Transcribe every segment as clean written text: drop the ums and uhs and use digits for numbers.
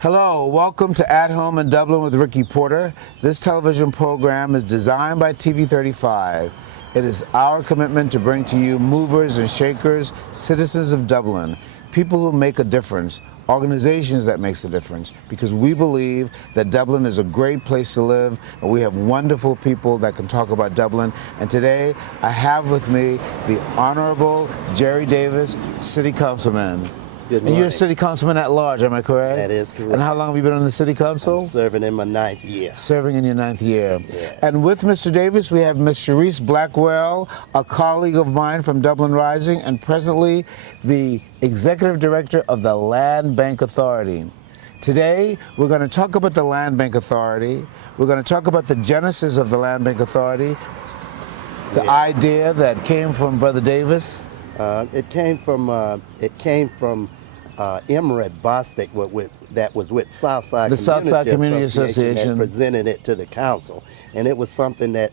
Hello, welcome to At Home in Dublin with Ricky Porter. This television program is designed by TV35. It is our commitment to bring to you movers and shakers, citizens of Dublin, people who make a difference, organizations that makes a difference, because we believe that Dublin is a great place to live, and we have wonderful people that can talk about Dublin. And today, I have with me the Honorable Jerry Davis, City Councilman. Good morning. And you're a city councilman at large, am I correct? That is correct. And how long have you been on the city council? I'm serving in my 9th year. Serving in your 9th year. Yes. And with Mr. Davis, we have Ms. Sharice Blackwell, a colleague of mine from Dublin Rising, and presently the Executive Director of the Land Bank Authority. Today, we're going to talk about the Land Bank Authority. We're going to talk about the genesis of the Land Bank Authority, the idea that came from Brother Davis. It came from Emmerich Bostic, that was with Southside Community Association that presented it to the council, and it was something that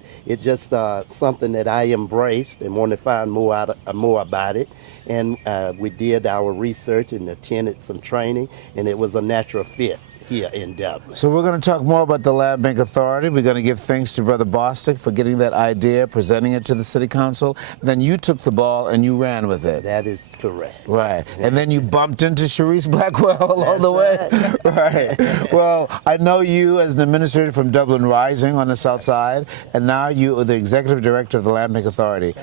something that I embraced and wanted to find more about it. And we did our research and attended some training, and it was a natural fit here in Dublin. So we're going to talk more about the Land Bank Authority. We're going to give thanks to Brother Bostic for getting that idea, presenting it to the City Council. Then you took the ball and you ran with it. That is correct. Right. And then you bumped into Sharice Blackwell along the way. Right. Well, I know you as an administrator from Dublin Rising on the South Side, and now you are the Executive Director of the Land Bank Authority.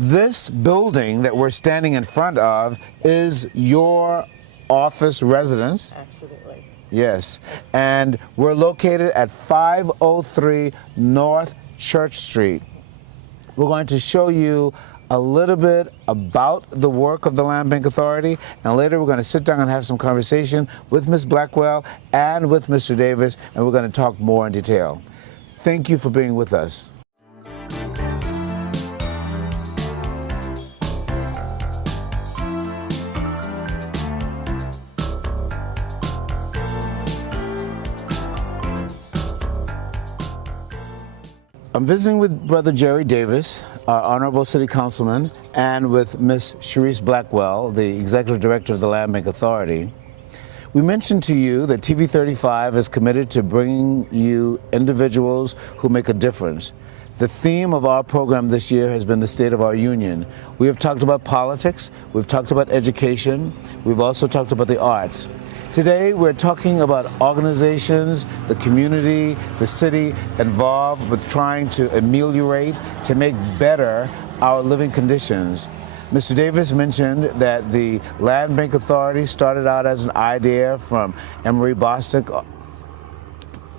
This building that we're standing in front of is your office residence. Absolutely. Yes, and we're located at 503 North Church Street. We're going to show you a little bit about the work of the Land Bank Authority, and later we're going to sit down and have some conversation with Ms. Blackwell and with Mr. Davis, and we're going to talk more in detail. Thank you for being with us. I'm visiting with Brother Jerry Davis, our Honorable City Councilman, and with Ms. Sharice Blackwell, the Executive Director of the Land Bank Authority. We mentioned to you that TV35 is committed to bringing you individuals who make a difference. The theme of our program this year has been the State of our Union. We have talked about politics, we've talked about education, we've also talked about the arts. Today, we're talking about organizations, the community, the city involved with trying to ameliorate, to make better our living conditions. Mr. Davis mentioned that the Land Bank Authority started out as an idea from Emmerich Bostic,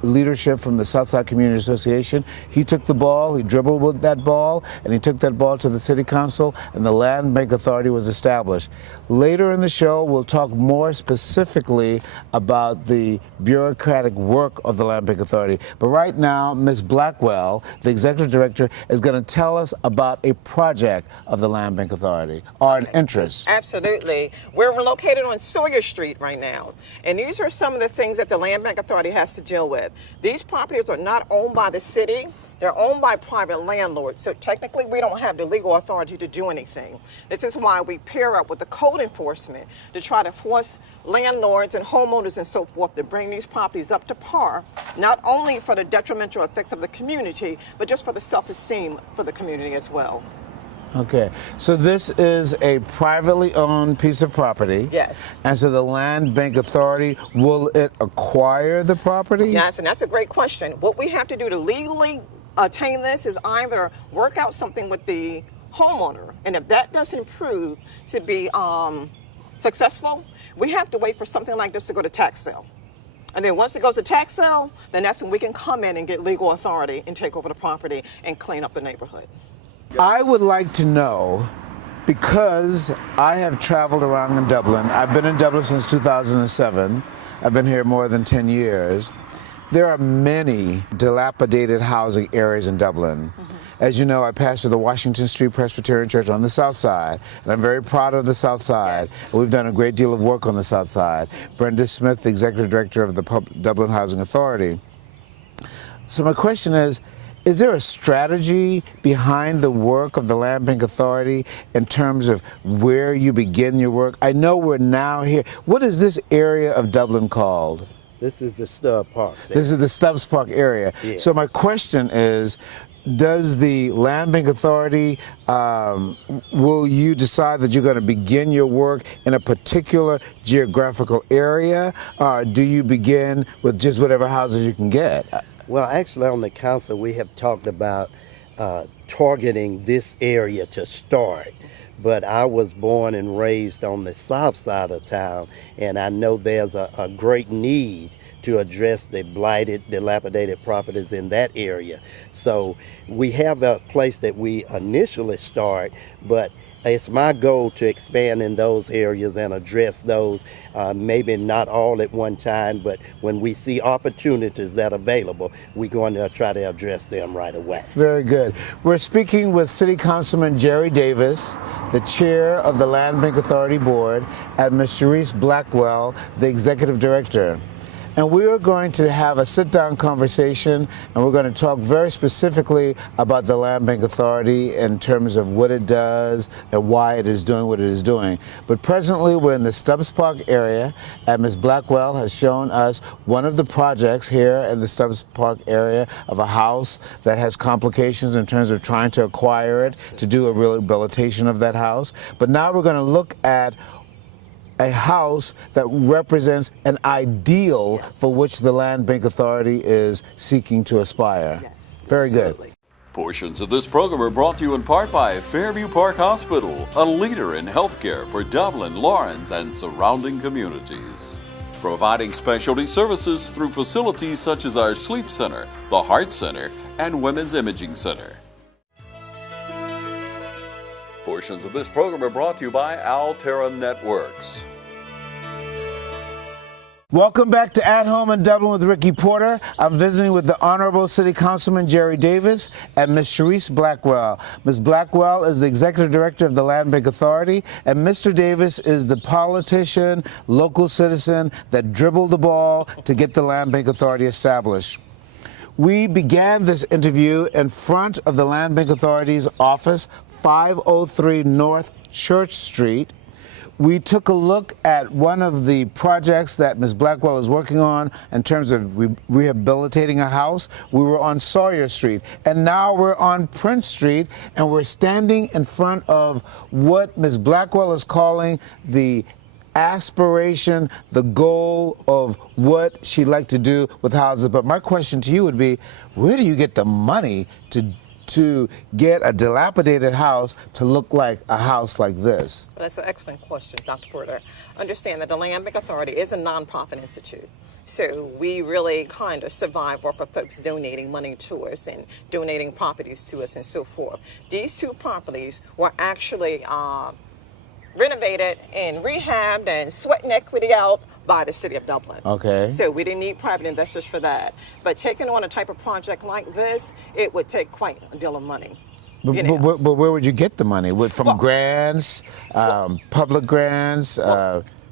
leadership from the Southside Community Association. He took the ball, he dribbled with that ball, and he took that ball to the City Council, and the Land Bank Authority was established. Later in the show, we'll talk more specifically about the bureaucratic work of the Land Bank Authority. But right now, Ms. Blackwell, the Executive Director, is going to tell us about a project of the Land Bank Authority, or an interest. Absolutely. We're located on Sawyer Street right now, and these are some of the things that the Land Bank Authority has to deal with. These properties are not owned by the city. They're owned by private landlords, so technically we don't have the legal authority to do anything. This is why we pair up with the code enforcement to try to force landlords and homeowners and so forth to bring these properties up to par, not only for the detrimental effects of the community, but just for the self-esteem for the community as well. Okay, so this is a privately owned piece of property. Yes. And so the Land Bank Authority, will it acquire the property? Yes, and that's a great question. What we have to do to legally attain this is either work out something with the homeowner, and if that doesn't prove to be successful, we have to wait for something like this to go to tax sale. And then once it goes to tax sale, then that's when we can come in and get legal authority and take over the property and clean up the neighborhood. I would like to know, because I have traveled around in Dublin. I've been in Dublin since 2007. I've been here more than 10 years. There are many dilapidated housing areas in Dublin. As you know, I pastor the Washington Street Presbyterian Church on the South Side, and I'm very proud of the South Side. Yes. We've done a great deal of work on the South Side. Brenda Smith, the Executive Director of the Dublin Housing Authority. So my question is there a strategy behind the work of the Land Bank Authority in terms of where you begin your work? I know we're now here. What is this area of Dublin called? This is the Stub Park. This is the Stubbs Park area. Yeah. So my question is, does the Land Bank Authority, will you decide that you're going to begin your work in a particular geographical area? Or do you begin with just whatever houses you can get? Well, actually, on the council, we have talked about targeting this area to start. But I was born and raised on the south side of town, and I know there's a great need to address the blighted, dilapidated properties in that area. So we have a place that we initially start, but it's my goal to expand in those areas and address those, maybe not all at one time, but when we see opportunities that are available, we're going to try to address them right away. Very good. We're speaking with City Councilman Jerry Davis, the chair of the Land Bank Authority Board, and Ms. Sharice Blackwell, the executive director. And we are going to have a sit-down conversation, and we're going to talk very specifically about the Land Bank Authority in terms of what it does and why it is doing what it is doing. But presently, we're in the Stubbs Park area, and Ms. Blackwell has shown us one of the projects here in the Stubbs Park area of a house that has complications in terms of trying to acquire it, to do a rehabilitation of that house. But now we're going to look at a house that represents an ideal for which the Land Bank Authority is seeking to aspire. Yes. Very good. Absolutely. Portions of this program are brought to you in part by Fairview Park Hospital, a leader in healthcare for Dublin, Lawrence, and surrounding communities. Providing specialty services through facilities such as our Sleep Center, the Heart Center, and Women's Imaging Center. Portions of this program are brought to you by Altera Networks. Welcome back to At Home in Dublin with Ricky Porter. I'm visiting with the Honorable City Councilman Jerry Davis and Ms. Sharice Blackwell. Ms. Blackwell is the Executive Director of the Land Bank Authority, and Mr. Davis is the politician, local citizen that dribbled the ball to get the Land Bank Authority established. We began this interview in front of the Land Bank Authority's office, 503 North Church Street. We took a look at one of the projects that Ms. Blackwell is working on in terms of rehabilitating a house. We were on Sawyer Street, and now we're on Prince Street, and we're standing in front of what Ms. Blackwell is calling the aspiration, the goal of what she'd like to do with houses. But my question to you would be, where do you get the money to get a dilapidated house to look like a house like this? Well, that's an excellent question, Dr. Porter. Understand that the Land Bank Authority is a nonprofit institute. So we really kind of survive off of folks donating money to us and donating properties to us and so forth. These two properties were actually renovated and rehabbed and sweating equity out by the city of Dublin. Okay. So we didn't need private investors for that. But taking on a type of project like this, it would take quite a deal of money. But where would you get the money? From grants, public grants,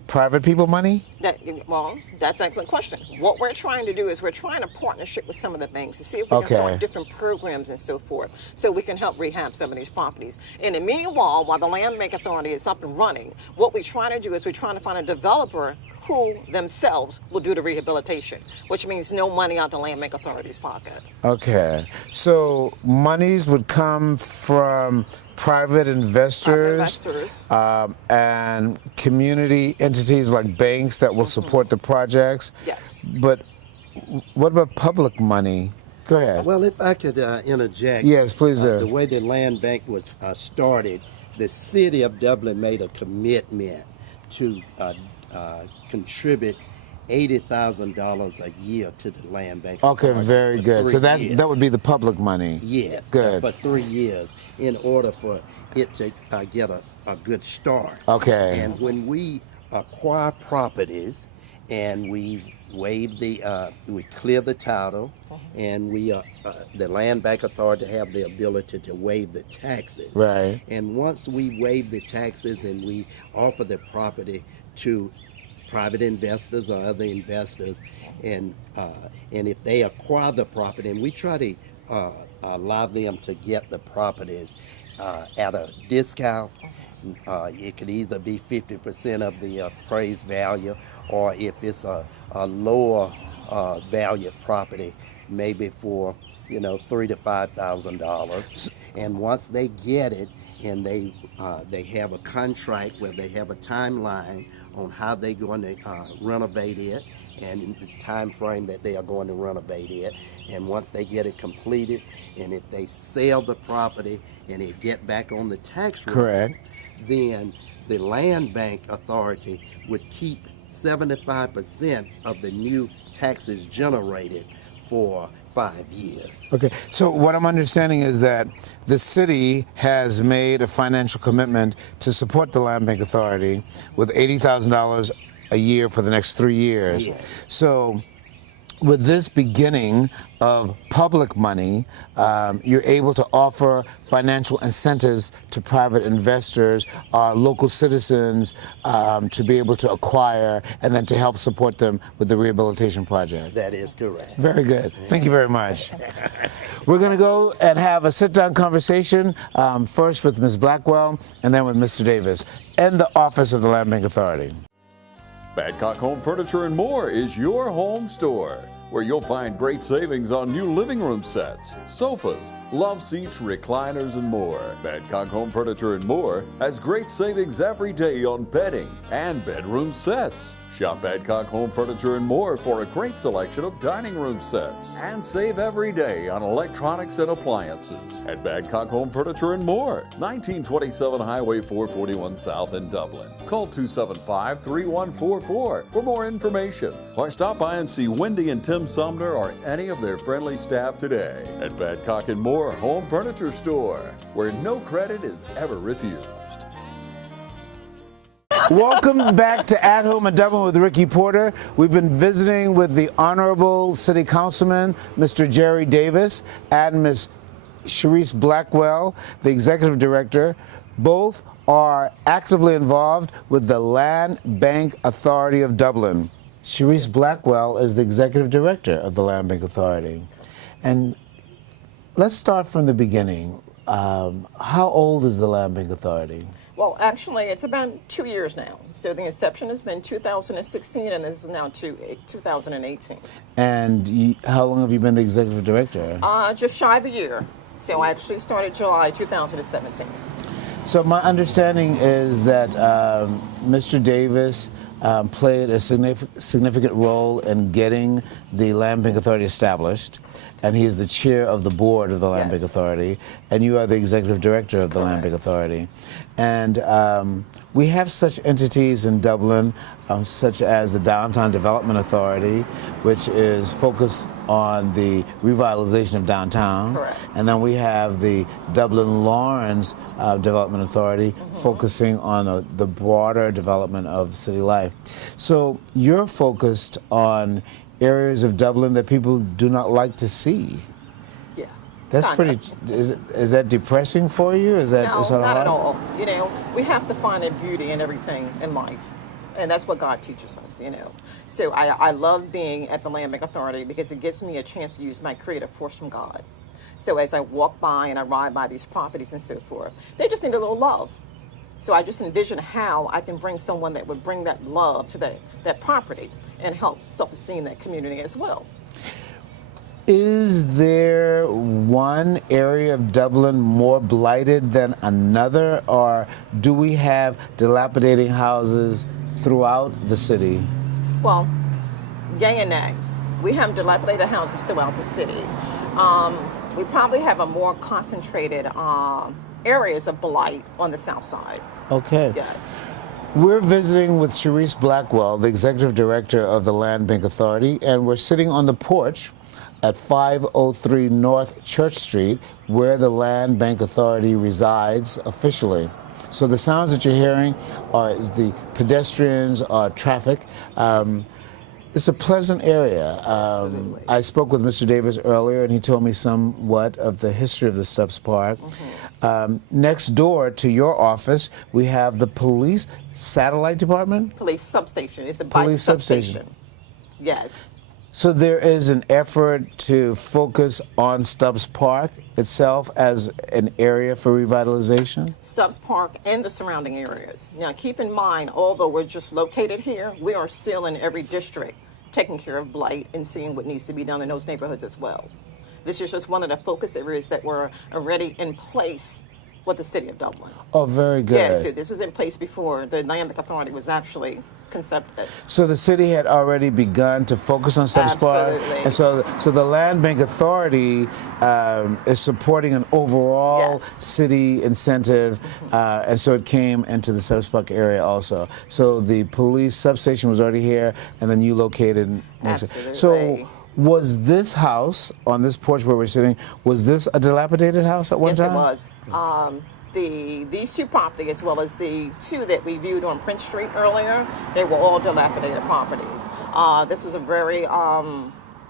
private people money? That's an excellent question. What we're trying to do is we're trying to partnership with some of the banks to see if we can start different programs and so forth, so we can help rehab some of these properties. In the meanwhile, while the Land Bank Authority is up and running, what we're trying to do is we're trying to find a developer who themselves will do the rehabilitation, which means no money out the Land Bank Authority's pocket. Okay. So monies would come from private investors, and community entities like banks that will support the projects. Yes. But what about public money? Go ahead. Well, if I could interject. Yes, please do. The way the land bank was started, the city of Dublin made a commitment to contribute $80,000 a year to the land bank. Okay, very good. So that would be the public money. Yes, good. For 3 years in order for it to get a good start. Okay. And when we acquire properties and we waive we clear the title, and we the Land Bank Authority have the ability to waive the taxes. Right. And once we waive the taxes and we offer the property to private investors or other investors, and if they acquire the property, and we try to allow them to get the properties at a discount. It could either be 50% of the appraised value, or if it's a lower valued property, maybe for $3,000 to $5,000. And once they get it, and they have a contract where they have a timeline on how they're going to renovate it, and the time frame that they are going to renovate it. And once they get it completed, and if they sell the property and they get back on the tax roll, Correct. then the Land Bank Authority would keep 75% of the new taxes generated for 5 years. Okay, so what I'm understanding is that the city has made a financial commitment to support the Land Bank Authority with $80,000 a year for the next 3 years. Yes. So with this beginning of public money, you're able to offer financial incentives to private investors, local citizens, to be able to acquire and then to help support them with the rehabilitation project. That is correct. Very good. Thank you very much. We're going to go and have a sit-down conversation, first with Ms. Blackwell and then with Mr. Davis in the office of the Land Bank Authority. Badcock Home Furniture and More is your home store, where you'll find great savings on new living room sets, sofas, love seats, recliners, and more. Badcock Home Furniture and More has great savings every day on bedding and bedroom sets. Shop Badcock Home Furniture and More for a great selection of dining room sets. And save every day on electronics and appliances at Badcock Home Furniture and More, 1927 Highway 441 South in Dublin. Call 275-3144 for more information, or stop by and see Wendy and Tim Sumner or any of their friendly staff today at Badcock and More Home Furniture Store, where no credit is ever refused. Welcome back to At Home in Dublin with Ricky Porter. We've been visiting with the Honorable City Councilman, Mr. Jerry Davis, and Ms. Sharice Blackwell, the Executive Director. Both are actively involved with the Land Bank Authority of Dublin. Sharice Blackwell is the Executive Director of the Land Bank Authority. And let's start from the beginning. How old is the Land Bank Authority? Well, actually, it's about 2 years now. So the inception has been 2016, and this is now 2018. And how long have you been the Executive Director? Just shy of a year. So I actually started July 2017. So my understanding is that Mr. Davis played a significant role in getting the Land Bank Authority established, and he is the chair of the board of the Land Bank Authority, and you are the Executive Director of the Land Bank Authority. And we have such entities in Dublin, such as the Downtown Development Authority, which is focused on the revitalization of downtown. Correct. And then we have the Dublin Lawrence Development Authority, focusing on the broader development of city life. So you're focused on areas of Dublin that people do not like to see. Yeah. That's Kinda. pretty. Is that depressing for you? Is that No, is that not hard? at all. You know, we have to find a beauty in everything in life. And that's what God teaches us, you know. So I love being at the Land Bank Authority because it gives me a chance to use my creative force from God. So as I walk by and I ride by these properties and so forth, they just need a little love. So I just envision how I can bring someone that would bring that love to that property and help self-esteem that community as well. Is there one area of Dublin more blighted than another, or do we have dilapidating houses throughout the city? Well, yay and nay. We have dilapidated houses throughout the city. We probably have a more concentrated areas of blight on the south side. Okay. Yes. We're visiting with Sharice Blackwell, the Executive Director of the Land Bank Authority, and we're sitting on the porch at 503 North Church Street, where the Land Bank Authority resides officially. So the sounds that you're hearing are the pedestrians, traffic. It's a pleasant area. I spoke with Mr. Davis earlier, and he told me somewhat of the history of the Stubbs Park. Next door to your office, we have the police satellite department? Police substation. It's a Police bike substation. Yes. So there is an effort to focus on Stubbs Park itself as an area for revitalization? Stubbs Park and the surrounding areas. Now, keep in mind, although we're just located here, we are still in every district taking care of blight and seeing what needs to be done in those neighborhoods as well. This is just one of the focus areas that were already in place with the city of Dublin. Oh, very good. Yeah, so this was in place before the Land Bank Authority was actually concepted. So the city had already begun to focus on Stubbs Park, Absolutely. and so the Land Bank Authority is supporting an overall Yes. city incentive, and so it came into the Stubbs Park area also. So the police substation was already here, and then you located next. Absolutely. So was this house on this porch where we're sitting? Was this a dilapidated house at one Yes, time? it was. These two properties, as well as the two that we viewed on Prince Street earlier, they were all dilapidated properties. This was a very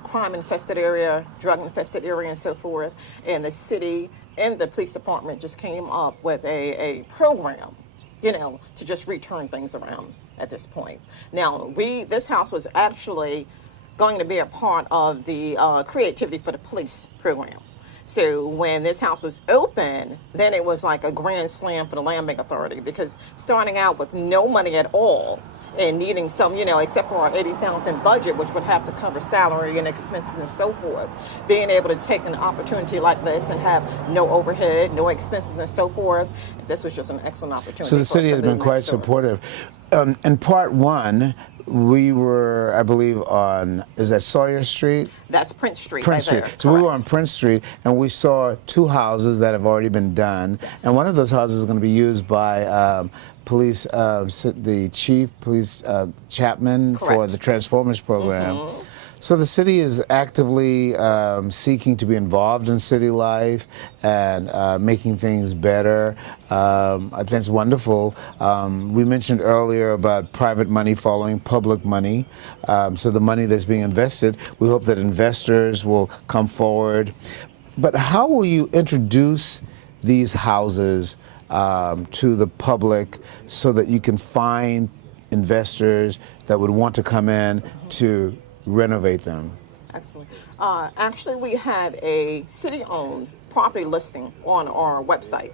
crime-infested area, drug-infested area, and so forth. And the city and the police department just came up with a program, to just return things around at this point. Now, this house was actually going to be a part of the Creativity for the Police program. So when this house was open, then it was like a grand slam for the Land Bank Authority, because starting out with no money at all and needing some, except for our $80,000 budget, which would have to cover salary and expenses and so forth, being able to take an opportunity like this and have no overhead, no expenses and so forth, this was just an excellent opportunity. So the for us city to has been move quite next door. supportive. In part one, we were, I believe, is that Sawyer Street? That's Prince Street. Prince right Street. there. So we were Correct. on Prince Street, and we saw two houses that have already been done. And one of those houses is going to be used by police, the chief, police Chapman, for Correct. the Transformers program. So the city is actively seeking to be involved in city life and making things better. I think it's wonderful. We mentioned earlier about private money following public money. So the money that's being invested, we hope that investors will come forward. But how will you introduce these houses to the public so that you can find investors that would want to come in to renovate them? Excellent. Actually, we have a city-owned property listing on our website.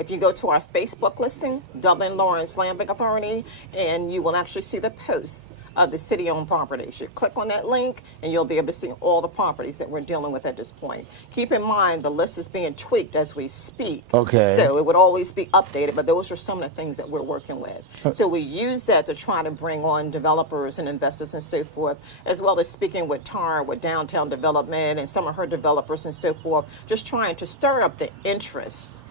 If you go to our Facebook listing, Dublin Lawrence Land Bank Authority, and you will actually see the posts of the city-owned properties. You click on that link, and you'll be able to see all the properties that we're dealing with at this point. Keep in mind, the list is being tweaked as we speak. Okay. So it would always be updated, but those are some of the things that we're working with. So we use that to try to bring on developers and investors and so forth, as well as speaking with Tara, with downtown development and some of her developers and so forth, just trying to stir up the interest.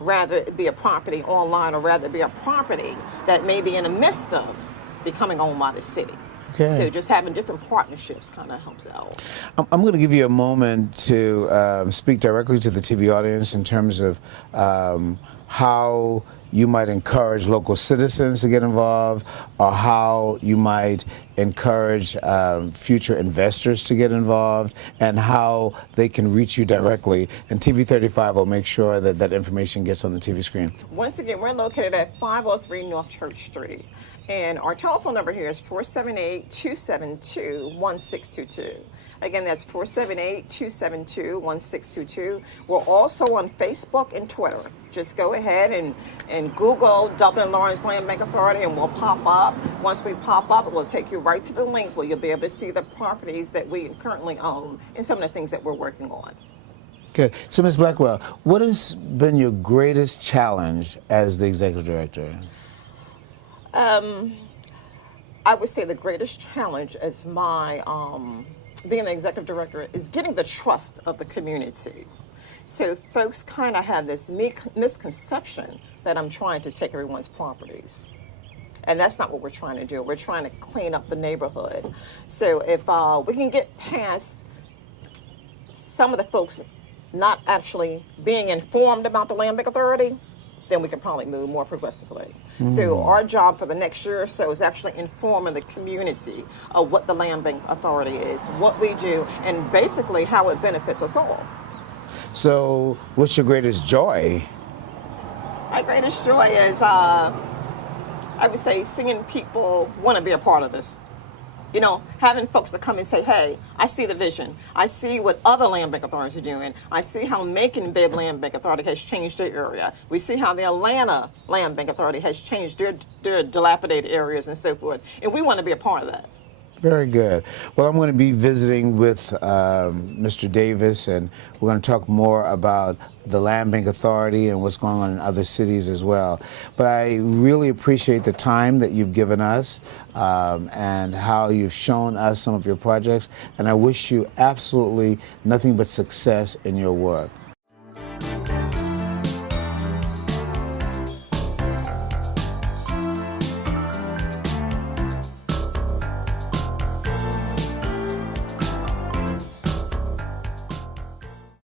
Rather it be a property online, or rather it be a property that may be in the midst of becoming owned by the city. Okay. So just having different partnerships kind of helps out. I'm going to give you a moment to speak directly to the TV audience in terms of how you might encourage local citizens to get involved, or how you might encourage future investors to get involved, and how they can reach you directly. And TV 35 will make sure that that information gets on the TV screen. Once again, we're located at 503 North Church Street. And our telephone number here is 478-272-1622. Again, that's 478-272-1622. We're also on Facebook and Twitter. Just go ahead and Google Dublin Lawrence Land Bank Authority, and we'll pop up. Once we pop up, it will take you right to the link where you'll be able to see the properties that we currently own and some of the things that we're working on. Good. So, Ms. Blackwell, what has been your greatest challenge as the executive director? I would say the greatest challenge as my being the executive director is getting the trust of the community. So folks kind of have this misconception that I'm trying to take everyone's properties. And that's not what we're trying to do. We're trying to clean up the neighborhood. So if we can get past some of the folks not actually being informed about the Land Bank Authority, then we can probably move more progressively. So our job for the next year or so is actually informing the community of what the Land Bank Authority is, what we do, and basically how it benefits us all. So, what's your greatest joy? My greatest joy is, I would say, seeing people want to be a part of this. You know, having folks to come and say, hey, I see the vision. I see what other land bank authorities are doing. I see how Macon-Bibb Land Bank Authority has changed their area. We see how the Atlanta Land Bank Authority has changed their dilapidated areas and so forth. And we want to be a part of that. Very good. Well, I'm going to be visiting with Mr. Davis, and we're going to talk more about the Land Bank Authority and what's going on in other cities as well. But I really appreciate the time that you've given us and how you've shown us some of your projects, and I wish you absolutely nothing but success in your work.